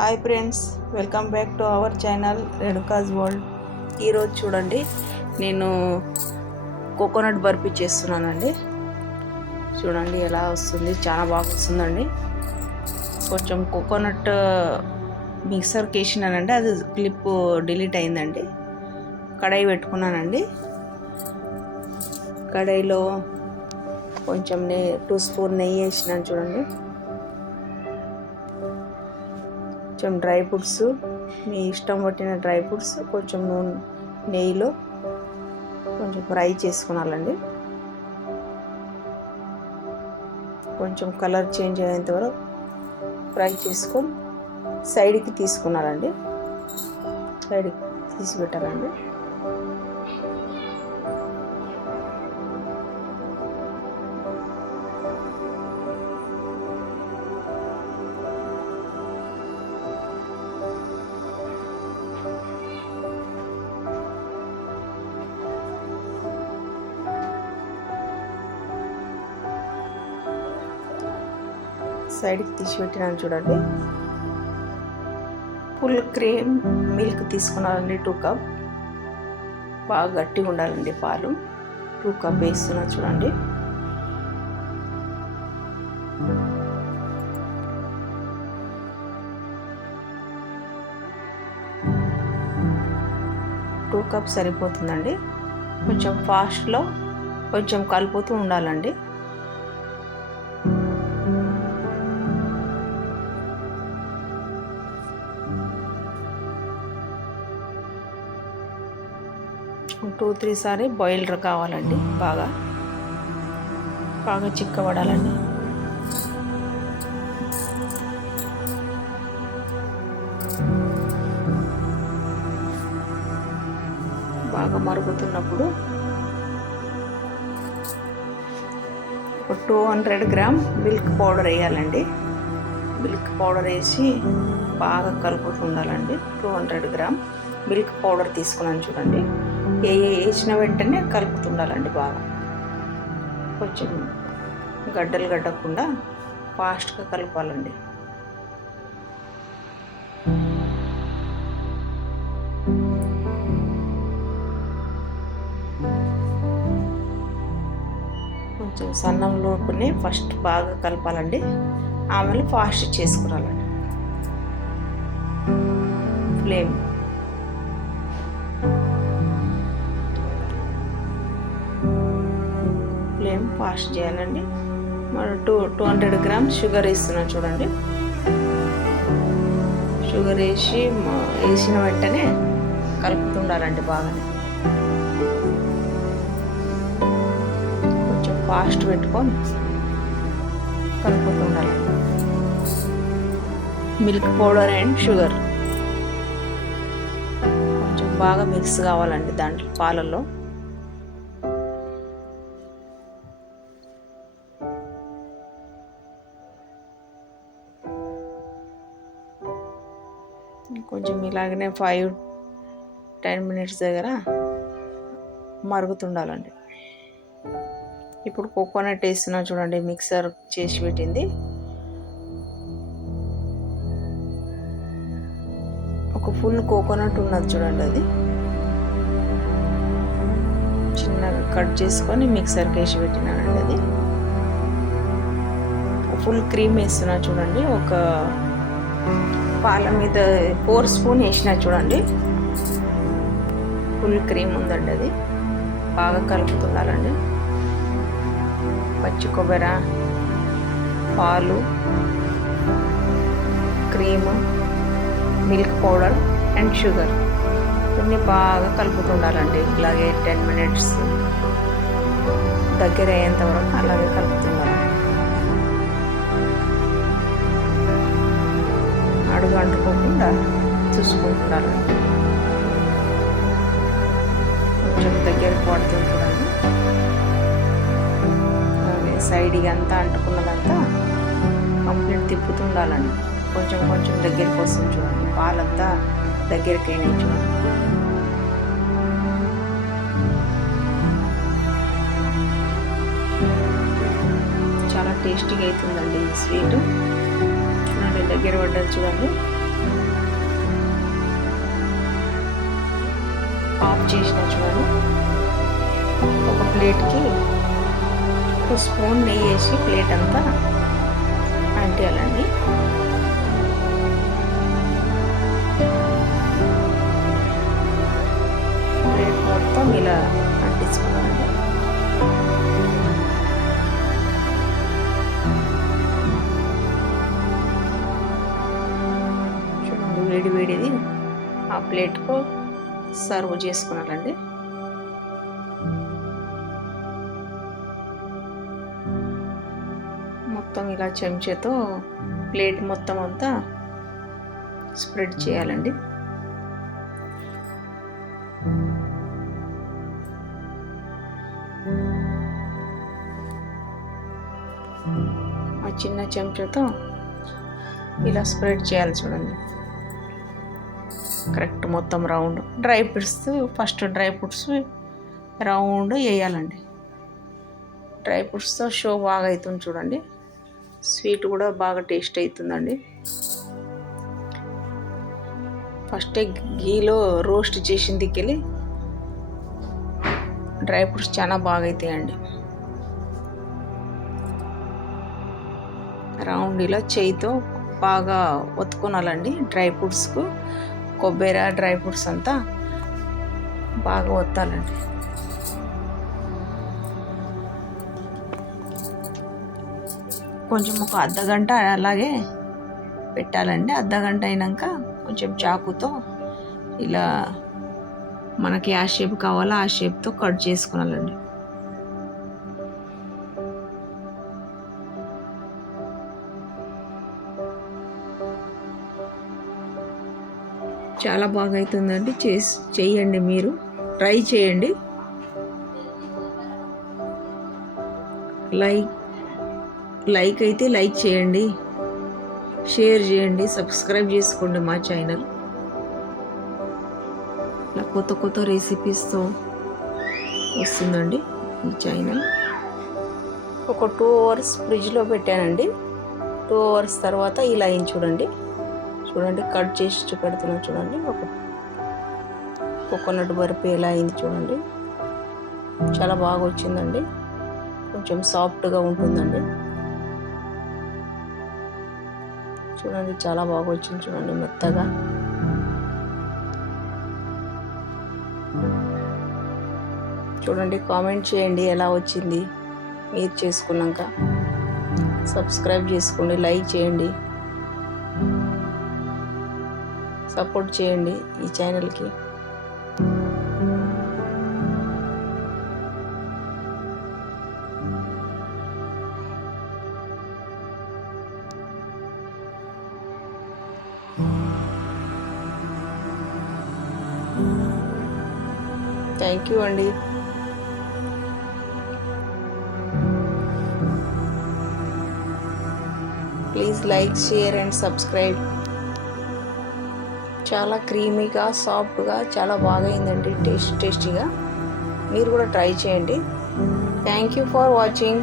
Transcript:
Hi friends, welcome back to our channel Renuka's world. ఈరోజు చూడండి, నేను కోకోనట్ బర్ఫీ చేస్తున్నానండి. చూడండి ఎలా వస్తుంది, చాలా బాగా వస్తుందండి. కొంచెం కోకోనట్ మిక్సర్కి వేసినానండి, అది క్లిప్ డిలీట్ అయిందండి. కడాయి పెట్టుకున్నానండి. కడాయిలో కొంచెం 2 స్పూన్ నెయ్యి వేసినాను చూడండి. కొంచెం డ్రై ఫ్రూట్స్, మీ ఇష్టం పట్టిన డ్రై ఫ్రూట్స్ కొంచెం నెయ్యిలో కొంచెం ఫ్రై చేసుకున్నాలండి. కొంచెం కలర్ చేంజ్ అయ్యేంత వరకు ఫ్రై చేసుకొని సైడ్కి తీసుకున్నారండి. సైడ్కి తీసి పెట్టాలండి. సైడ్కి తీసి పెట్టినాను చూడండి. ఫుల్ క్రీమ్ మిల్క్ తీసుకున్నానండి. 2 కప్, బాగా గట్టిగా ఉండాలండి పాలు. 2 కప్ వేస్తున్నా చూడండి. టూ కప్ సరిపోతుందండి. కొంచెం ఫాస్ట్లో కొంచెం కలుపుతూ ఉండాలండి. టూ 3 సారి బాయిలర్ కావాలండి. బాగా చిక్కబడాలండి. బాగా మరుగుతున్నప్పుడు 200 గ్రామ్ మిల్క్ పౌడర్ వేయాలండి. మిల్క్ పౌడర్ వేసి బాగా కలుపుతూ ఉండాలండి. 200 గ్రామ్ మిల్క్ పౌడర్ తీసుకున్నాను చూడండి. వేసిన వెంటనే కలుపుతుండాలండి. బాగా కొంచెం గడ్డలు గడ్డకుండా ఫాస్ట్గా కలపాలండి. కొంచెం సన్నంలోనే ఫస్ట్ బాగా కలపాలండి. ఆమెను ఫాస్ట్ చేసుకురాలండి. ఫ్లేమ్ ఫాస్ట్ చేయాలండి. మరి 200 గ్రామ్స్ షుగర్ వేస్తున్నాను చూడండి. షుగర్ వేసిన వెంటనే కలుపుతుండాలండి. బాగా కొంచెం ఫాస్ట్ పెట్టుకొని కలుపుతుండాలి. మిల్క్ పౌడర్ అండ్ షుగర్ కొంచెం బాగా మిక్స్ కావాలండి దాంట్లో పాలల్లో. కొంచెం ఇలాగనే 5-10 మినిట్స్ దగ్గర మరుగుతుండాలండి. ఇప్పుడు కోకోనట్ వేస్తున్నా చూడండి. మిక్సర్ చేసి పెట్టింది. ఒక ఫుల్ కోకోనట్ ఉన్నది చూడండి. అది చిన్నగా కట్ చేసుకొని మిక్సర్కి వేసి పెట్టినానండి. అది ఫుల్ క్రీమ్ వేస్తున్నా చూడండి. ఒక పాల మీద 4 స్పూన్ వేసినా చూడండి. ఫుల్ క్రీమ్ ఉందండి. అది బాగా కలుపుతుండాలండి. పచ్చి కొబ్బరి, పాలు, cream, milk powder and sugar ఇవన్నీ బాగా కలుపుతుండాలండి. ఇలాగే 10 మినిట్స్ దగ్గర అయ్యేంత వరకు అలాగే కలుపుతుండాలి. అడుగు అంటుకోకుండా చూసుకుంటుండాలండి. కొంచెం దగ్గర పడుతుంది చూడండి. అలాగే సైడ్కి అంతా అంటుకున్నదంతా కంప్లీట్ తిప్పుతుండాలండి. కొంచెం కొంచెం దగ్గరికి వస్తుంది చూడండి. పాలంతా దగ్గరికి అయినాయి చూడండి. చాలా టేస్టీగా అవుతుందండి ఈ స్వీట్. చూడండి దగ్గర పడ్డది చూడండి. చేసిన చూడండి. ఒక ప్లేట్కి ఒక స్పూన్ నెయ్యి వేసి ప్లేట్ అంతా అంటేయాలండి. ప్లేట్ మొత్తం ఇలా అంటించుకోవాలండి. చూడండి, వేడి వేడిది ఆ ప్లేట్కు సర్వ్ చేసుకున్నారండి. మొత్తం ఇలా చెంచాతో ప్లేట్ మొత్తం అంతా స్ప్రెడ్ చేయాలండి. ఆ చిన్న చెంచాతో ఇలా స్ప్రెడ్ చేయాలి చూడండి. కరెక్ట్ మొత్తం round first dry fruits round వేయాలండి. డ్రై ఫ్రూట్స్తో షో బాగా అవుతుంది చూడండి. స్వీట్ కూడా బాగా టేస్ట్ అవుతుందండి. ఫస్ట్ గీలో రోస్ట్ చేసిందికెళ్ళి డ్రై ఫ్రూట్స్ చాలా బాగా అవుతాయండి. రౌండ్ ఇలా చేయితో బాగా ఒత్తుకోనాలండి. డ్రై ఫ్రూట్స్కు కొబ్బరి డ్రై ఫ్రూట్స్ అంతా బాగా ఒత్తాలండి. కొంచెం ఒక అర్ధగంట అలాగే పెట్టాలండి. అర్ధగంట అయినాక కొంచెం చాకుతో ఇలా మనకి ఆ షేప్ కావాలో ఆ షేప్తో కట్ చేసుకోవాలండి. చాలా బాగా అవుతుందండి. చేయండి, మీరు ట్రై చేయండి. లైక్ అయితే లైక్ చేయండి, షేర్ చేయండి, సబ్స్క్రైబ్ చేసుకోండి మా ఛానల్. ఇలా కొత్త కొత్త రెసిపీస్తో వస్తుందండి ఈ ఛానల్. ఒక 2 hours ఫ్రిడ్జ్లో పెట్టానండి. 2 hours తర్వాత ఇలా అయింది చూడండి. కట్ చేసి చూపెడుతున్నాను చూడండి. ఒక కోకోనట్ బర్ఫీ ఎలా అయింది చూడండి. చాలా బాగా వచ్చిందండి. కొంచెం సాఫ్ట్గా ఉంటుందండి. చూడండి, చాలా బాగా వచ్చింది చూడండి, మెత్తగా. చూడండి, కామెంట్ చేయండి ఎలా వచ్చింది మీరు చేసుకున్నాక. సబ్స్క్రైబ్ చేసుకోండి, లైక్ చేయండి, సపోర్ట్ చేయండి ఈ ఛానల్కి. థ్యాంక్ యూ అండి. Please like, share and subscribe. చాలా క్రీమీగా, సాఫ్ట్గా, చాలా బాగా అయిందండి. టేస్టీగా. మీరు కూడా ట్రై చేయండి. Thank you for watching.